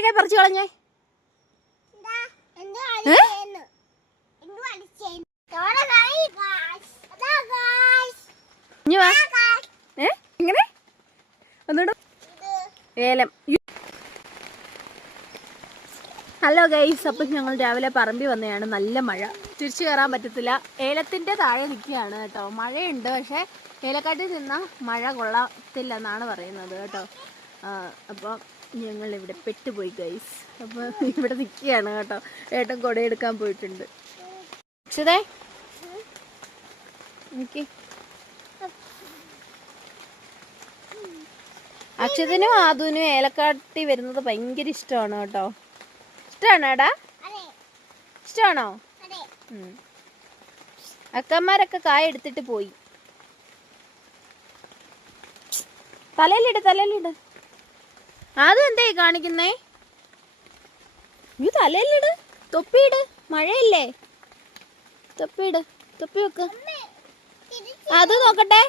ഏലക്ക പറിച്ചു കളഞ്ഞേ? എങ്ങനെ ഒന്നുകൂടെ. ഏലം. ഹലോ ഗൈസ് അപ്പം ഞങ്ങൾ രാവിലെ പറമ്പി വന്നതാണ് നല്ല മഴ. തിരിച്ചു കയറാൻ പറ്റത്തില്ല. ഏലത്തിന്റെ താഴെ നിൽക്കുകയാണ് കേട്ടോ. മഴയുണ്ട് പക്ഷേ ഏലക്കാട്ടിൽ നിന്ന മഴ കൊള്ളത്തില്ലെന്നാണ് പറയുന്നത് കേട്ടോ. അപ്പോൾ ഞങ്ങൾ ഇവിടെ പെട്ടുപോയി ഗൈസ് അപ്പോൾ ഇവിടെ നിൽക്കുകയാണ് കേട്ടോ. ഏട്ടൻ കൊടയെടുക്കാൻ പോയിട്ടുണ്ട്. അക്ഷതേ? അക്ഷതിനും ആദുവിനും ഏലക്കാട്ടി വരുന്നത് ഭയങ്കര ഇഷ്ടമാണ് കേട്ടോ. ഇഷ്ടമാണോ എടാ ഇഷ്ടമാണോ. അക്കന്മാരൊക്കെ കായ എടുത്തിട്ട് പോയി. തലയിലിട് തലയിലിട്. ആദ്യം എന്തേ കാണിക്കുന്നേ? ഈ തലയിലിട്. തൊപ്പിയിട്. മഴയല്ലേ? തൊപ്പിയിട്. തൊപ്പി വെക്ക്. അത് നോക്കട്ടെ.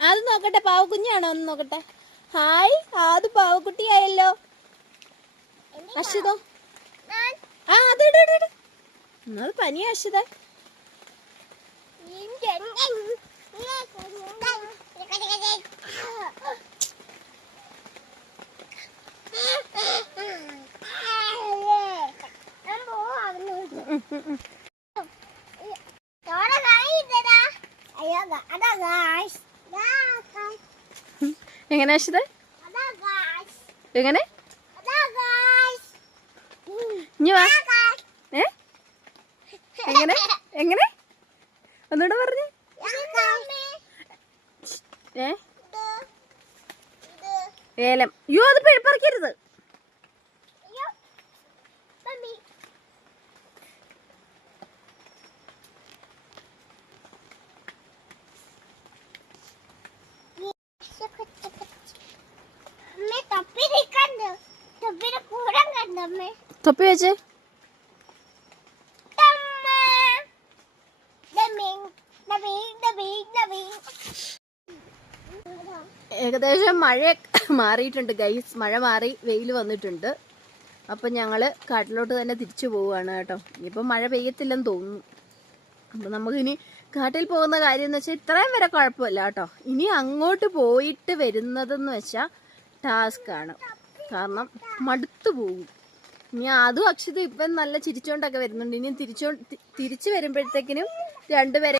അത് നോക്കട്ടെ. പാവക്കുഞ്ഞാണോ? ഒന്ന് നോക്കട്ടെ. ഹായ്. അത് പാവക്കുട്ടിയായല്ലോ. അശ്വതോ? ആ അത് അത് പനിയാ അശ്വത. എങ്ങനെ അശ്വത എങ്ങനെ? ഏ? എങ്ങനെ? എങ്ങനെ? ഒന്നുകൂടെ പറഞ്ഞു. ഏലം. അയ്യോ അത് പി- തൊപ്പി വെച്ച് ഏകദേശം മഴ മാറിയിട്ടുണ്ട് ഗൈസ് മഴ മാറി വെയിൽ വന്നിട്ടുണ്ട്. അപ്പം ഞങ്ങൾ കാട്ടിലോട്ട് തന്നെ തിരിച്ചു പോവുകയാണ് കേട്ടോ. ഇനിയിപ്പം മഴ പെയ്യത്തില്ലെന്ന് തോന്നുന്നു. അപ്പം നമുക്കിനി കാട്ടിൽ പോകുന്ന കാര്യം എന്ന് വെച്ചാൽ ഇത്രയും വരെ കുഴപ്പമില്ല കേട്ടോ. ഇനി അങ്ങോട്ട് പോയിട്ട് വരുന്നതെന്ന് വെച്ചാൽ ടാസ്ക് ആണ്. കാരണം മടുത്തു പോകും. ഇനി അതും അക്ഷിത ഇപ്പം നല്ല ചിരിച്ചോണ്ടൊക്കെ വരുന്നുണ്ട്. ഇനി തിരിച്ചോ തിരിച്ചു വരുമ്പോഴത്തേക്കിനും രണ്ടുപേരെ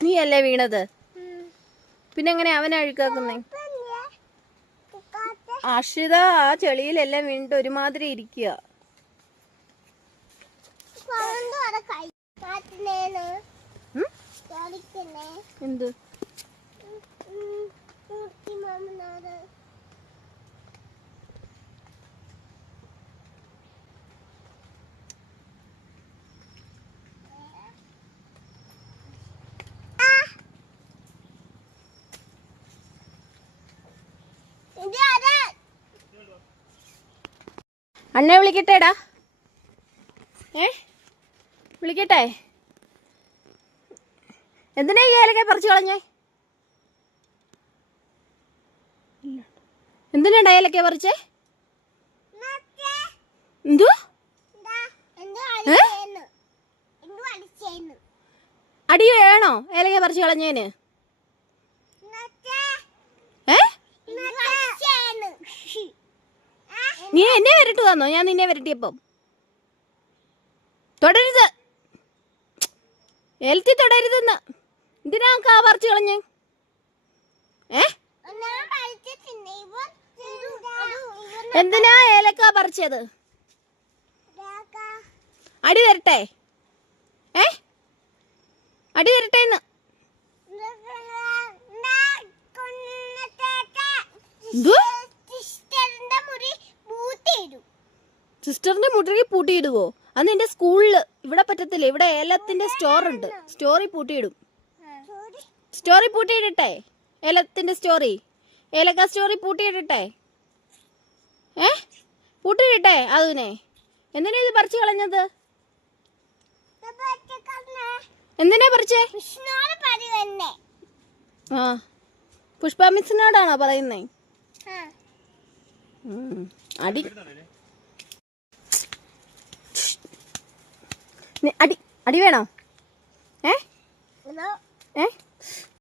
നീ അല്ലേ വീണത്? പിന്നെ എങ്ങനെ അവനെ അഴുക്കാക്കുന്നേ? അക്ഷിത ആ ചെളിയിലെല്ലാം വീണിട്ട് ഒരുമാതിരി ഇരിക്കുക. എന്ത്? അണ്ണെ വിളിക്കട്ടെടാ. ഏ? വിളിക്കട്ടെ? എന്തിനാ ഈ ഏലക്ക പറിച്ചു കളഞ്ഞേ? എന്തിനാണ്ട ഏലക്ക പറിച്ചേ? എന്തു? അടി വേണോ ഏലക്ക പറിച്ചു കളഞ്ഞേന്? നീ എന്നെ വരട്ടു തന്നോ ഞാൻ നിന്നെ വരട്ടിയപ്പം. തുടരുത്. എൽത്തി തൊടരുതെന്ന്. എന്തിനാ കാ പറിച്ചു കളഞ്ഞ്? ഏ? എന്തിനാ ഏലക്ക പറിച്ചത്? അടി തരട്ടെ ഏ? അടി തരട്ടെ എന്തുവാ? സിസ്റ്ററിന്റെ മുട്ടറി പൂട്ടിയിടുവോ? അന്ന് എന്റെ സ്കൂളിൽ ഇവിടെ പറ്റത്തില്ല. ഇവിടെ ഏലത്തിന്റെ സ്റ്റോർ ഉണ്ട് സ്റ്റോറിൽ പൂട്ടിയിടും. സ്റ്റോറി പൂട്ടിയിടട്ടെ? ഏലത്തിന്റെ സ്റ്റോറി ഏലക്ക സ്റ്റോറി പൂട്ടിയിടട്ടെ? ഏ? പൂട്ടിയിടട്ടെ അതിനെ എന്തിനാ ഇത് പറിച്ചു കളഞ്ഞത്? എന്തിനാ പറിച്ചേ? ആ. പുഷ്പ മിസ്സിനോടാണോ പറയുന്നേ അടി. അടി അടി വേണോ? ഏ? ഏ?